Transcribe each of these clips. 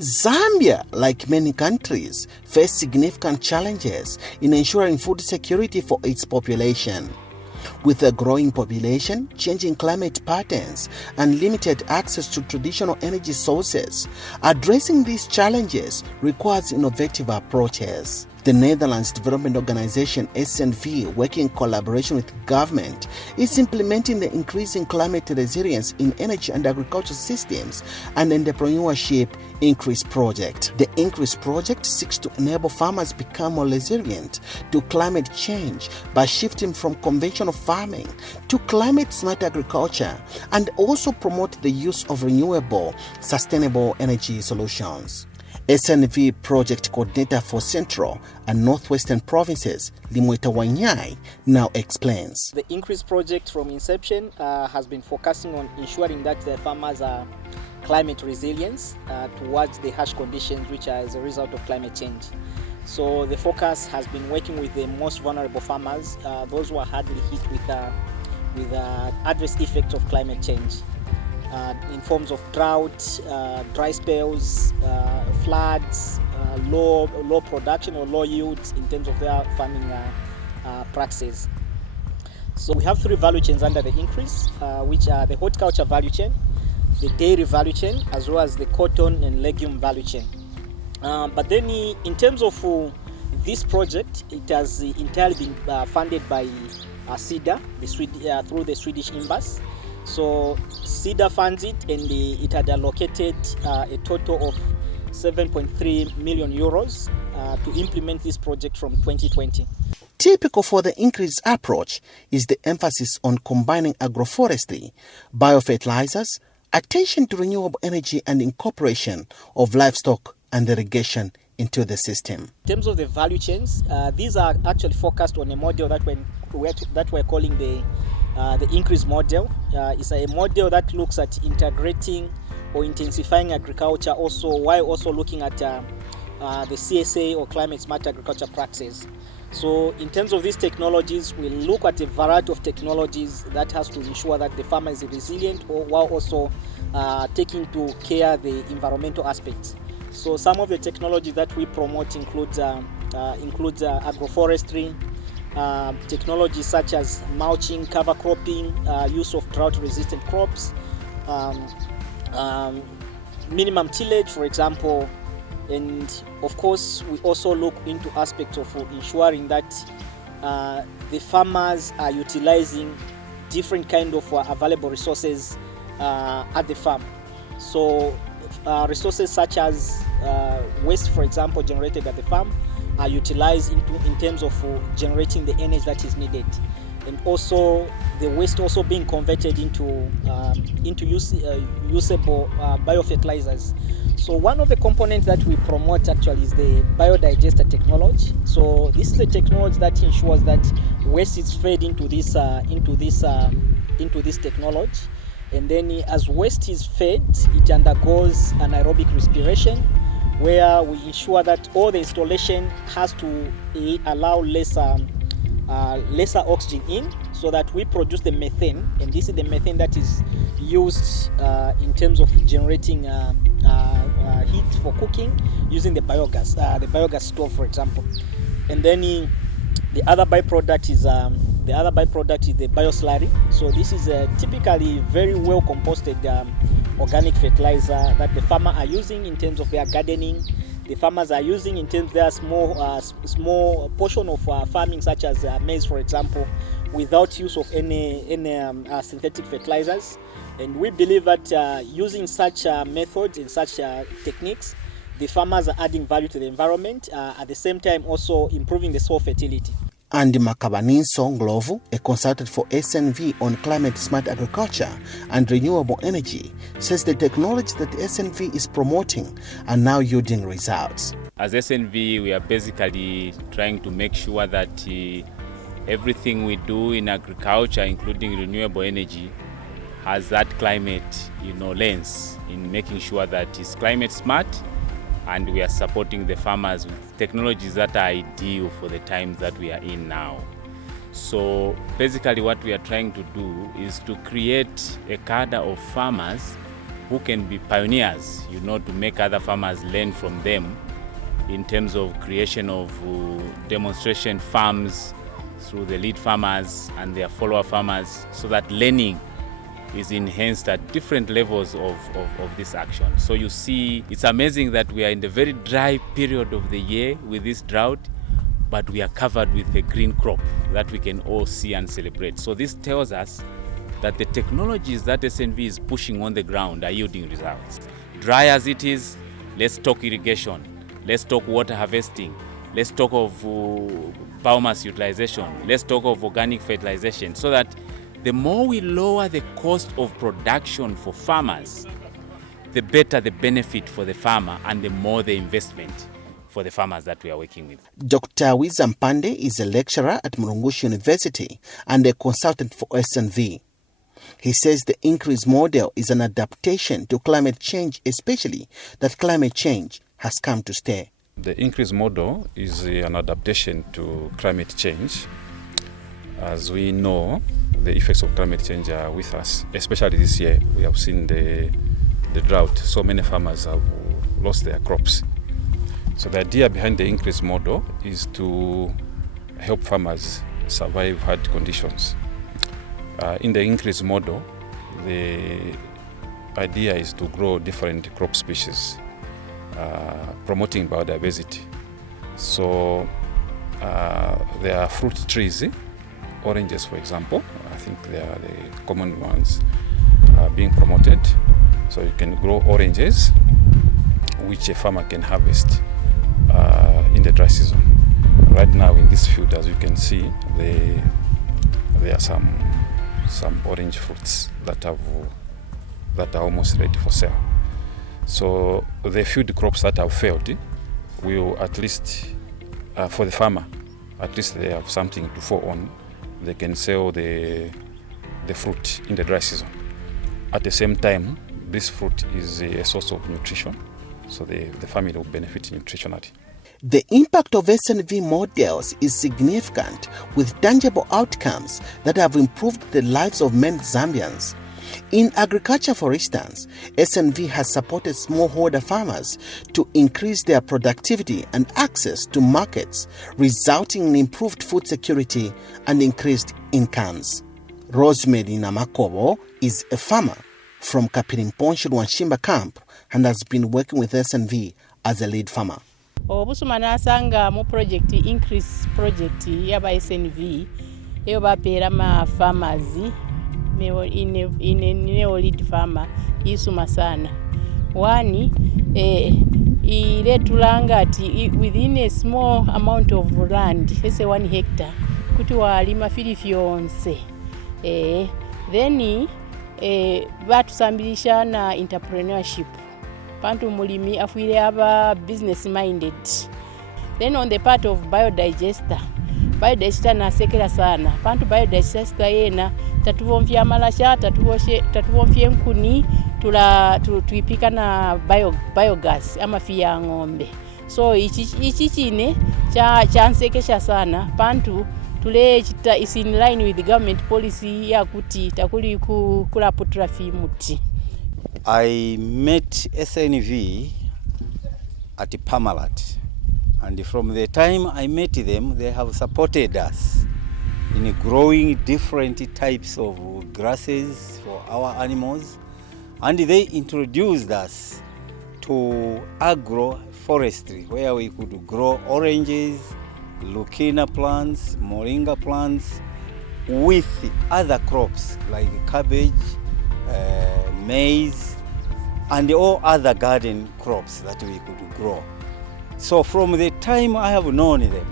Zambia, like many countries, faces significant challenges in ensuring food security for its population. With a growing population, changing climate patterns, and limited access to traditional energy sources, addressing these challenges requires innovative approaches. The Netherlands Development Organization SNV, working in collaboration with government, is implementing the Increasing Climate Resilience in Energy and Agriculture Systems and Entrepreneurship INCREASE project. The INCREASE project seeks to enable farmers become more resilient to climate change by shifting from conventional farming to climate-smart agriculture and also promote the use of renewable, sustainable energy solutions. SNV Project Coordinator for Central and Northwestern Provinces, Limweta Wanyai, now explains. The INCREASE project from inception has been focusing on ensuring that the farmers are climate resilience towards the harsh conditions which are as a result of climate change. So the focus has been working with the most vulnerable farmers, those who are hardly hit with adverse effects of climate change. In forms of drought, dry spells, floods, low production or low yields in terms of their farming practices. So we have three value chains under the INCREASE, which are the horticulture value chain, the dairy value chain, as well as the cotton and legume value chain. But then in terms of this project, it has entirely been funded by SIDA, through the Swedish Embassy. So SIDA funds it, and it had allocated a total of 7.3 million euros to implement this project from 2020. Typical for the INCREASE approach is the emphasis on combining agroforestry, biofertilizers, attention to renewable energy, and incorporation of livestock and irrigation into the system. In terms of the value chains, these are actually focused on a model that we're calling the INCREASE model. It's a model that looks at integrating or intensifying agriculture while also looking at the CSA or climate smart agriculture practices. So in terms of these technologies, we look at a variety of technologies that has to ensure that the farmer is resilient while also taking into care the environmental aspects. So some of the technologies that we promote includes agroforestry, technologies such as mulching, cover cropping, use of drought-resistant crops, minimum tillage, for example, and of course we also look into aspects of ensuring that the farmers are utilizing different kind of available resources at the farm. So resources such as waste, for example, generated at the farm are utilized in terms of generating the energy that is needed, and also the waste also being converted into usable biofertilizers. So one of the components that we promote actually is the biodigester technology. So this is a technology that ensures that waste is fed into this technology, and then as waste is fed, it undergoes anaerobic respiration, where we ensure that all the installation has to allow lesser oxygen in, so that we produce the methane, and this is the methane that is used in terms of generating heat for cooking using the biogas stove, for example. And then the other byproduct is the bioslurry. So this is a typically very well composted organic fertilizer that the farmer are using in terms of their gardening. The farmers are using in terms of their small portion of farming, such as maize, for example, without use of any synthetic fertilizers. And we believe that using such methods and such techniques, the farmers are adding value to the environment, at the same time also improving the soil fertility. Andy Makabaninso Nglovu, a consultant for SNV on climate smart agriculture and renewable energy, says the technology that SNV is promoting are now yielding results. As SNV, we are basically trying to make sure that everything we do in agriculture, including renewable energy, has that climate lens in making sure that it's climate smart, and we are supporting the farmers with technologies that are ideal for the times that we are in now. So basically what we are trying to do is to create a cadre of farmers who can be pioneers, to make other farmers learn from them in terms of creation of demonstration farms through the lead farmers and their follower farmers, so that learning is enhanced at different levels of this action. So you see, it's amazing that we are in the very dry period of the year with this drought, but we are covered with a green crop that we can all see and celebrate. So this tells us that the technologies that SNV is pushing on the ground are yielding results. Dry as it is, let's talk irrigation, let's talk water harvesting, let's talk of biomass utilization, let's talk of organic fertilization, so that the more we lower the cost of production for farmers, the better the benefit for the farmer and the more the investment for the farmers that we are working with. Dr. Wiza Mpande is a lecturer at Murungushi University and a consultant for SNV. He says the increase model is an adaptation to climate change, especially that climate change has come to stay. The increase model is an adaptation to climate change. As we know, the effects of climate change are with us, especially this year. We have seen the drought. So many farmers have lost their crops. So the idea behind the increase model is to help farmers survive hard conditions. In the increase model, the idea is to grow different crop species, promoting biodiversity. So there are fruit trees, oranges for example, I think they are the common ones being promoted. So you can grow oranges, which a farmer can harvest in the dry season. Right now in this field, as you can see, there are some orange fruits that are almost ready for sale. So the field crops that have failed will, at least for the farmer, at least they have something to fall on. They can sell the fruit in the dry season. At the same time, this fruit is a source of nutrition, so the family will benefit nutritionally. The impact of SNV models is significant, with tangible outcomes that have improved the lives of many Zambians. In agriculture, for instance, SNV has supported smallholder farmers to increase their productivity and access to markets, resulting in improved food security and increased incomes. Rosemary Namakobo is a farmer from Kapirimponshi Lwanshimba camp and has been working with SNV as a lead farmer. Obusuma nasanga mu project increase project yaba SNV eyo bapera ma farmers in lead farmer isuma sana. One iletulanga ati within a small amount of land, let's say 1 hectare, kuti walima fili fyonse. Then batusambilisha na entrepreneurship. Pantu mulimi afuile aba business minded. Then on the part of biodigester nasekela sana. Pantu biodigester yena tatuvomfya malasha, tatuvomfya nkuni, tuipika na biogas ama fia ng'ombe. So ichi chine chansekesha sana. Pantu tule chita is in line with the government policy ya kuti takuli kula putrafi muti. I met SNV at Parmalat, and from the time I met them, they have supported us in growing different types of grasses for our animals, and they introduced us to agroforestry, where we could grow oranges, Leucaena plants, moringa plants, with other crops like cabbage, maize, and all other garden crops that we could grow. So from the time I have known them,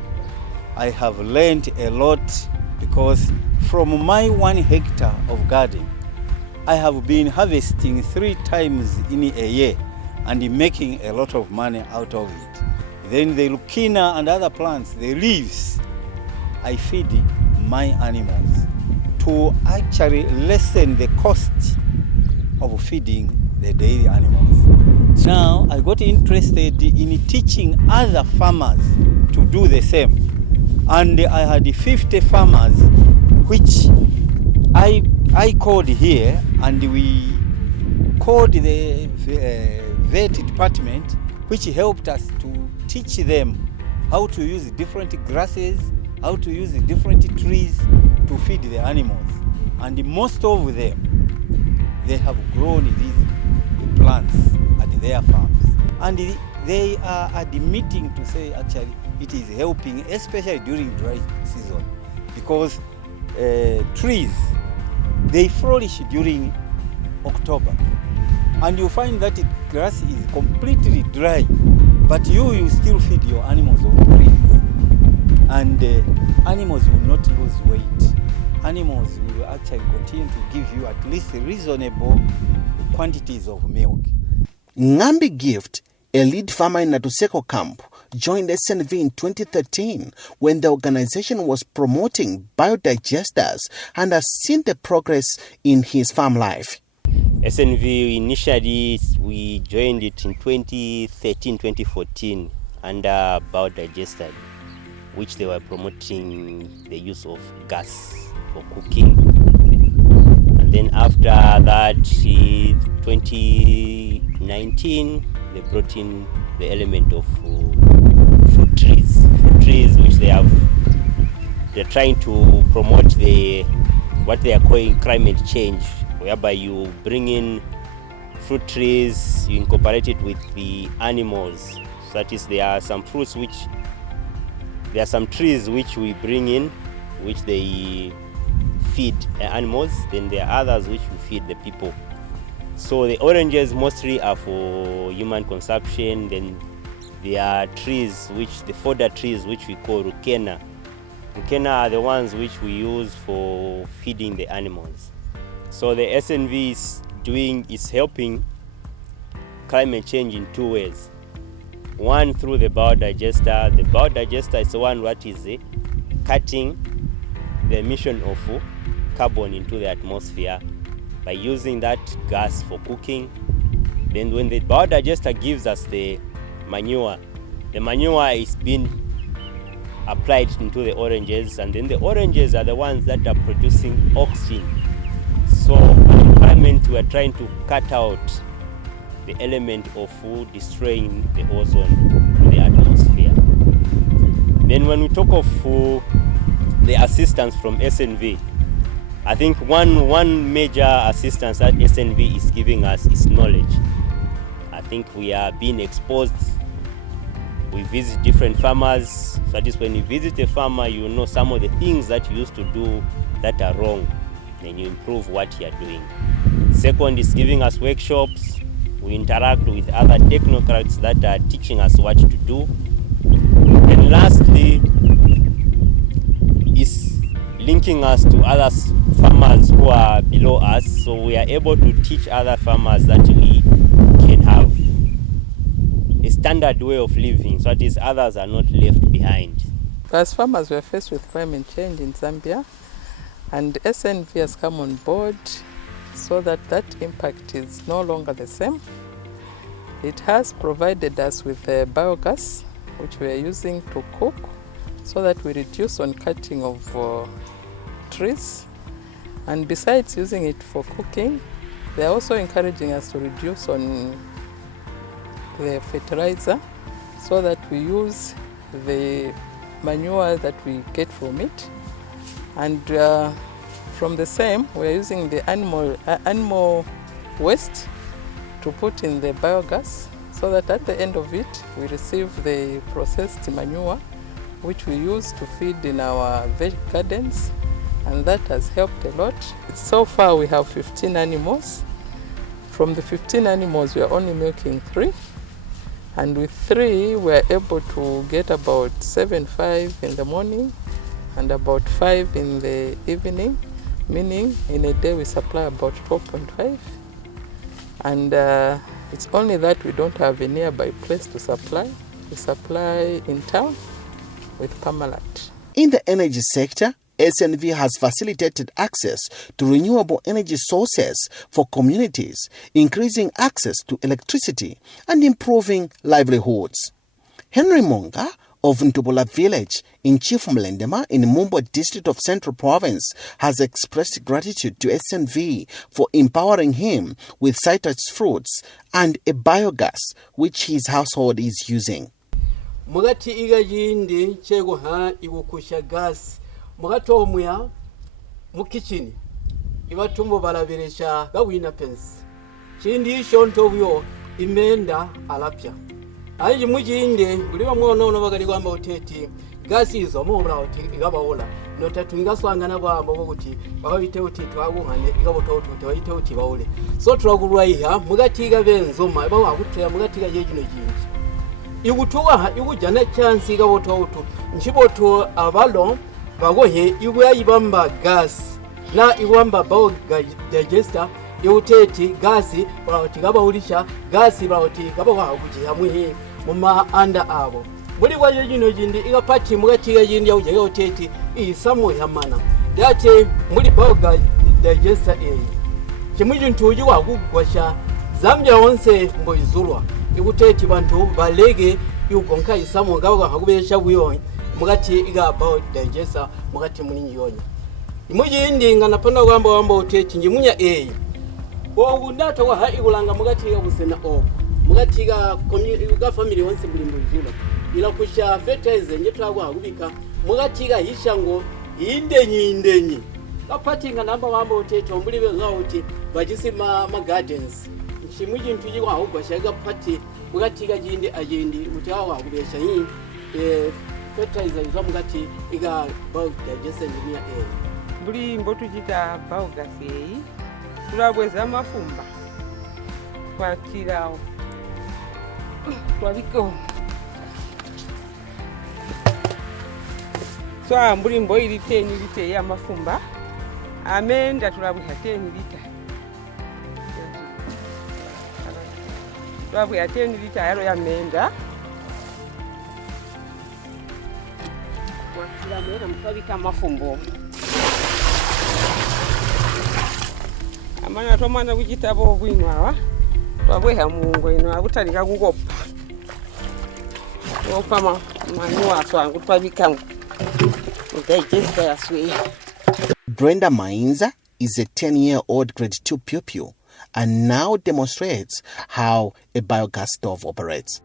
I have learned a lot, because from my 1 hectare of garden, I have been harvesting 3 times in a year and making a lot of money out of it. Then the Leucaena and other plants, the leaves, I feed my animals to actually lessen the cost of feeding the daily animals. Now I got interested in teaching other farmers to do the same. And I had 50 farmers which I called here, and we called the vet department, which helped us to teach them how to use different grasses, how to use different trees to feed the animals. And most of them, they have grown these plants at their farms. And they are admitting to say actually it is helping, especially during dry season, because trees, they flourish during October. And you find that grass is completely dry, but you still feed your animals on trees. And animals will not lose weight. Animals will actually continue to give you at least reasonable quantities of milk. Ngambi Gift, a lead farmer in Natuseko camp, joined SNV in 2013 when the organization was promoting biodigesters and has seen the progress in his farm life. SNV initially we joined it in 2013-2014 under biodigester, which they were promoting the use of gas for cooking. And then after that, 2019, they brought in the element of fruit trees. Fruit trees, which they're trying to promote what they are calling climate change, whereby you bring in fruit trees, you incorporate it with the animals. So that is, there are some trees which we bring in, which they feed animals, then there are others which we feed the people. So the oranges mostly are for human consumption. Then there are trees, the fodder trees, which we call rukena. Rukena are the ones which we use for feeding the animals. So the SNV is helping climate change in two ways. One, through the biodigester. The biodigester is the one that is cutting the emission of carbon into the atmosphere by using that gas for cooking. Then when the biodigester gives us the manure is being applied into the oranges, and then the oranges are the ones that are producing oxygen. So in the environment, we are trying to cut out the element of destroying the ozone in the atmosphere. Then when we talk of the assistance from SNV, I think one major assistance that SNV is giving us is knowledge. I think we are being exposed. We visit different farmers. So that is, when you visit a farmer, you know some of the things that you used to do that are wrong. Then you improve what you are doing. Second is giving us workshops. We interact with other technocrats that are teaching us what to do. And lastly is linking us to other farmers who are below us, so we are able to teach other farmers that we can have a standard way of living, so that is others are not left behind. As farmers, we are faced with climate change in Zambia, and SNV has come on board so that impact is no longer the same. It has provided us with biogas, which we are using to cook, so that we reduce on cutting of trees. And besides using it for cooking, they are also encouraging us to reduce on the fertilizer, so that we use the manure that we get from it. And from the same, we are using the animal waste to put in the biogas, so that at the end of it, we receive the processed manure, which we use to feed in our veg gardens, and that has helped a lot. So far, we have 15 animals. From the 15 animals, we are only milking 3. And with 3, we are able to get about 7.5 in the morning and about 5 in the evening, meaning in a day we supply about 12.5. And it's only that we don't have a nearby place to supply. We supply in town with Parmalat. In the energy sector, SNV has facilitated access to renewable energy sources for communities, increasing access to electricity and improving livelihoods. Henry Monga of Ntubula village in Chief Mlendema in Mumbo district of Central Province has expressed gratitude to SNV for empowering him with citrus fruits and a biogas which his household is using. Mugati iga yindi chego ha igukusha gas mugati omya mu kitchen ibatumbo balabiresha gawina pens chindi shonto byo imenda alapya ayi mujinde uliwa mwono bagali kwamba uteti gasi izo mubra uti igabawola notatunga swangana bwamba bokuti bakabite uti twaguhane igabototo twaite uti bawole so turagurwa iha mugati iga benzoma bawa gutera mugati iga yegino jinji igutuwa igujana chance igabototo nchiboto abalo bagohe igwa ibamba gas na iwamba bawo digester yoteti gasi bawoti gabawulisha gasi bawoti gabawa kuji hamwe muma anda abo buli kwa yino jindi iga pati mugati iga jindi yauje yoteti isamo yamana date muri bawo digester kimujin tuji wa gugwasha Zambia onse mboizulwa iguteti bantu balege yukonka isamo ngabo hakubesha buyo mugati iga about digester mugati muninyi yonya imujindi ngana panda wamba uteti ngimunya wo ndata wa haigulanga mugati iga busena mugati iga family onse buli mbuzulwa ila kusha fertilizer ngetagwa hakubika mugati iga hishango indenyi kapati ngana wamba uteti ombuli ngauti bajisima ma gardens chimujin tuji wa ugwa shaga pati mugati iga jindi ajendi utawa kubesha yi fertilizer izo mugati iga about digester ngimunya buli mbotu jita biogas tulabweza mafumba kwakirawo twabiko so mbuli mbo ili 10 lita ya mafumba amenda tulabweza 10 lita tulabweza 10 lita yalo ya menda kwakira mera mtabika mafumbo amana tomana kujitabo bwinwa twabweha mungo ino abutalika kukopa opama mani watwangu twabika digester yaswe. Brenda Mainza is a 10-year-old grade 2 pupil and now demonstrates how a biogas stove operates.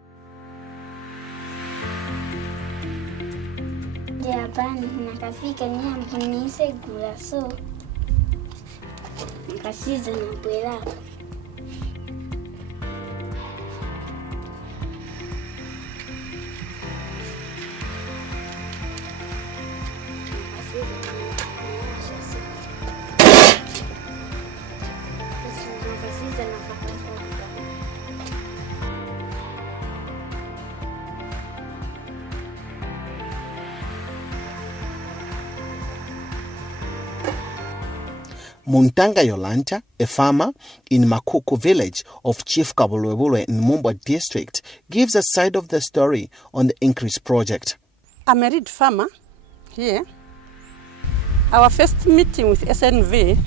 Japani nakafika nyambunise gula so nkasiza na bwela Muntanga Yolanta, a farmer in Makuku village of Chief Kabulwebulwe in Mumbo district, gives a side of the story on the Increase project. I'm a reed farmer here. Our first meeting with SNV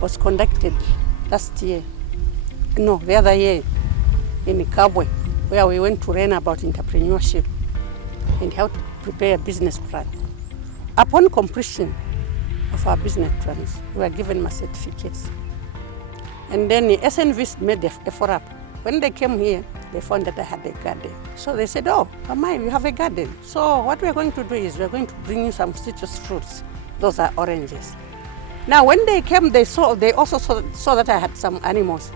was conducted last year. No, the other year in Kabwe, where we went to learn about entrepreneurship and how to prepare a business plan. Upon completion of our business plans, we were given my certificates. And then the SNV made a follow-up. When they came here, they found that I had a garden. So they said, oh, Amai, you have a garden. So what we're going to do is we're going to bring you some citrus fruits. Those are oranges. Now, when they came, they also saw that I had some animals.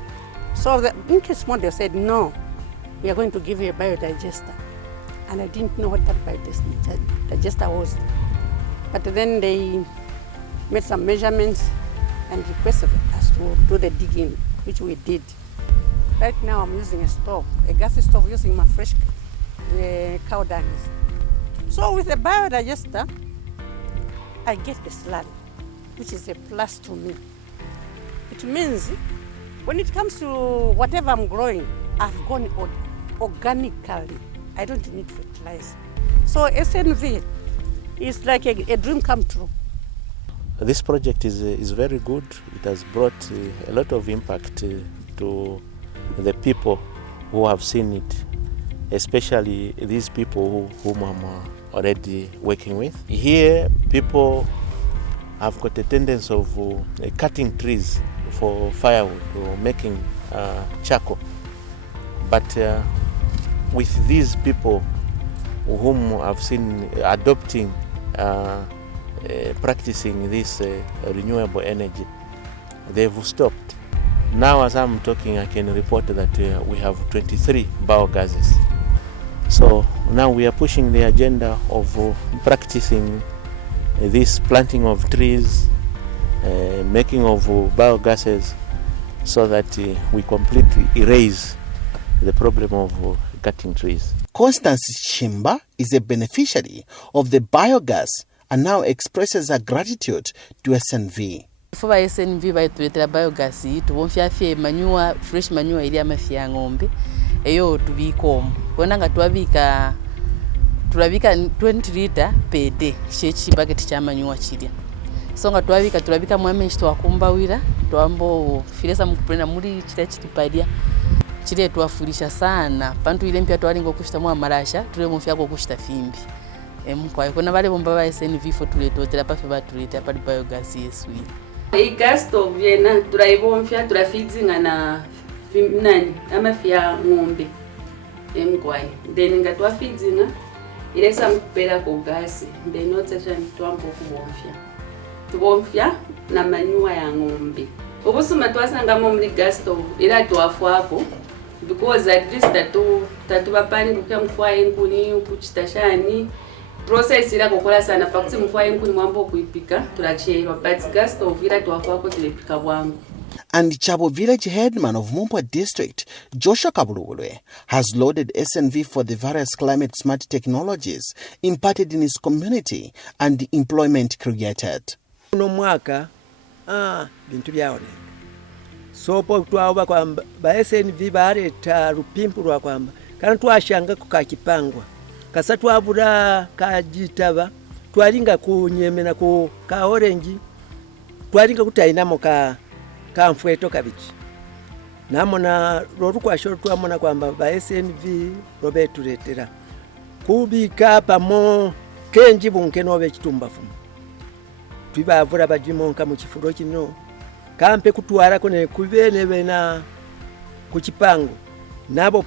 So the Increase model said, no, we are going to give you a biodigester. And I didn't know what that biodigester was. But then they made some measurements and requested us to do the digging, which we did. Right now I'm using a stove, a gas stove using my fresh cow dung. So with a biodigester, I get a slurry, which is a plus to me. It means when it comes to whatever I'm growing, I've gone organically. I don't need fertilizer. So SNV is like a dream come true. This project is very good. It has brought a lot of impact to the people who have seen it. especially these people whom I'm already working with. Here, people have got a tendency of cutting trees for firewood or making charcoal. But with these people whom I've seen adopting, practicing this renewable energy, they've stopped. Now as I'm talking, I can report that we have 23 biogases. So now we are pushing the agenda of practicing this planting of trees, making of biogases, so that we completely erase the problem of cutting trees. Constance Chimba is a beneficiary of the biogas and now expresses her gratitude to SNV. For SNV baituletera biogas tubonfyafye manure, fresh manure ili amafya ng'ombe eyo tubikomo kona nga tulabika 20 liter per day shechi bucket cha manure chilya so nga tulabika mwamenshi twakumbawira twambo filesa mukupenda muri chita chitipadia chile twafurisha sana pantu ile mpya twalingo kushita mwa marasha tule mufya ko kushita fimbi kwa kona bale bomba ba SNV fo tuletotera pafe batuleta pa biogas yeswi gas stove yena turaibomfya turafidzinga na nani amafya ng'ombe emkwai then ngatwafidzinga ilesa mkupera ko gas then notsesha twambo kubomfya na manure ya ng'ombe obusuma twasangamo muri gas stove ila twafwako because at least tatu bapani kukya mfwa enkuni ukuchitashani process ila kokola sana pakuti mfwa enkuni mwambo kuipika turachero but gas stove ila twafwako tulepika bwangu. And Chabo village headman of Mumpwa district, Joshua Kabululwe, has lauded SNV for the various climate smart technologies imparted in his community and the employment created. Uno mwaka bintu byaoneka sopo twaba kwamba ba SNV bareta rupimpu rwa kwamba kana twashanga kukakipangwa kasa twabura kajitaba twalinga kunyemena ku ka orange twalinga kutainamo ka mfweto kabichi namona roru kwa short twamona kwamba ba SNV robetuletera kubika pamo kenji bunkeno bekitumbafu twibavura bajimonka mu kifuro kino kampe kutwara kone kubene bena kuchipango nabo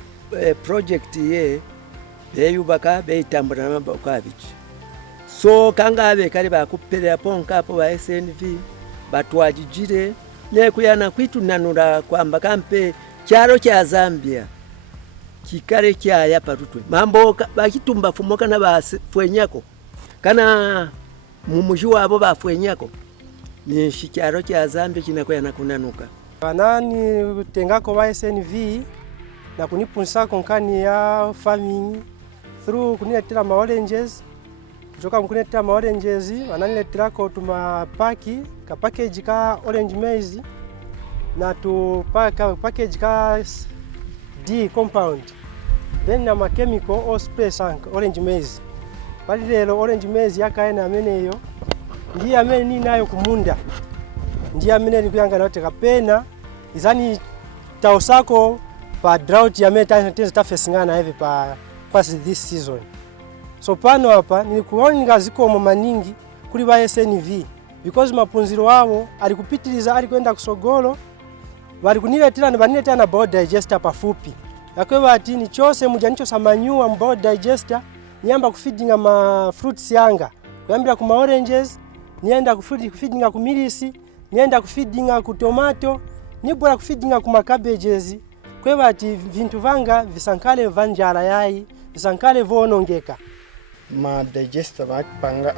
project ye beyubaka beyitambura namba kwabichi so kangabe kali bakupelera ponka apo ba SNV batwajijire nekuyana kwitunanura kwamba kampe cyaro kya Zambia kikare kyaya parutwe mambo bakitumba fumoka na bafwenyako kana mumuji wabo bafwenyako ni shikyaro kya Zambia kinakoyana kunanuka banani tengako ba SNV na kunipunsa konkani ya farming through kuniletera ma oranges kutoka mkunetera ma oranges bananiletera ko tuma paki ka package ka orange maize na tu package ka D compound then na ma chemical or spray sank orange maize bali lero orange maize yakaena ameneyo ndiye amene ni nayo kumunda ndiye amene ni kuyanga nayo tekapena izani taosako pa drought ya meta tenza facingana hivi pa this season so pano hapa nilikuona zikomo maningi kuli ba SNV because mapunziro wao alikupitiliza alikwenda kusogolo bali kuniletera na baniletera na biodigester pafupi yakwe bati ni chose mujanicho samanyua biodigester niamba kufeedinga ma fruits yanga kuyambira ku ma oranges nienda kufeedinga ku milisi nienda kufeedinga ku tomato nibora kufeedinga ku ma cabbages kwe bati vintu vanga visankale vanjala yayi visankale vonongeka ma digester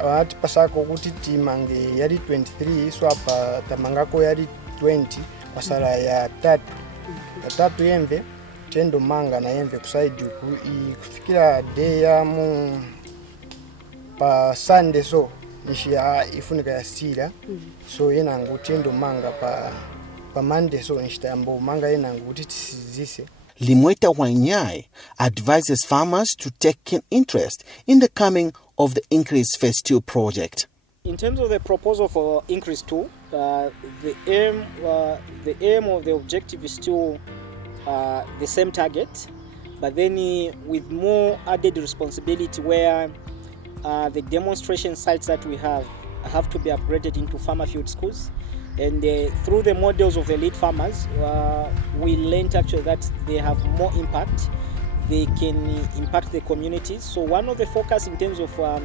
wati pasako kuti timange yari 23 so apa tamangako yari 20 kwa sala ya tatu yemve tendo manga na yemve kusaidi kufikira day ya mu pa Sunday so nishia ifunika ya sira so yena ngutendo manga pa Monday so nishitayambo manga yena nguti tisizise. Limweta Wanyai advises farmers to take keen interest in the coming of the Increase Phase 2 project. In terms of the proposal for Increase 2, the aim of the objective is still the same target, but then with more added responsibility where the demonstration sites that we have to be upgraded into farmer field schools. And through the models of the lead farmers, we learned actually that they have more impact. They can impact the communities. So one of the focus in terms of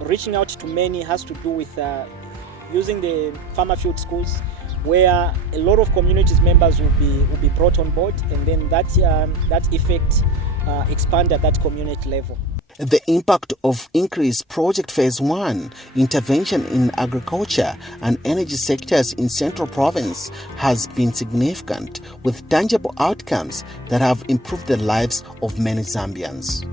reaching out to many has to do with using the farmer field schools, where a lot of communities members will be brought on board, and then that effect expand at that community level. The impact of increased Project Phase 1 intervention in agriculture and energy sectors in Central Province has been significant, with tangible outcomes that have improved the lives of many Zambians.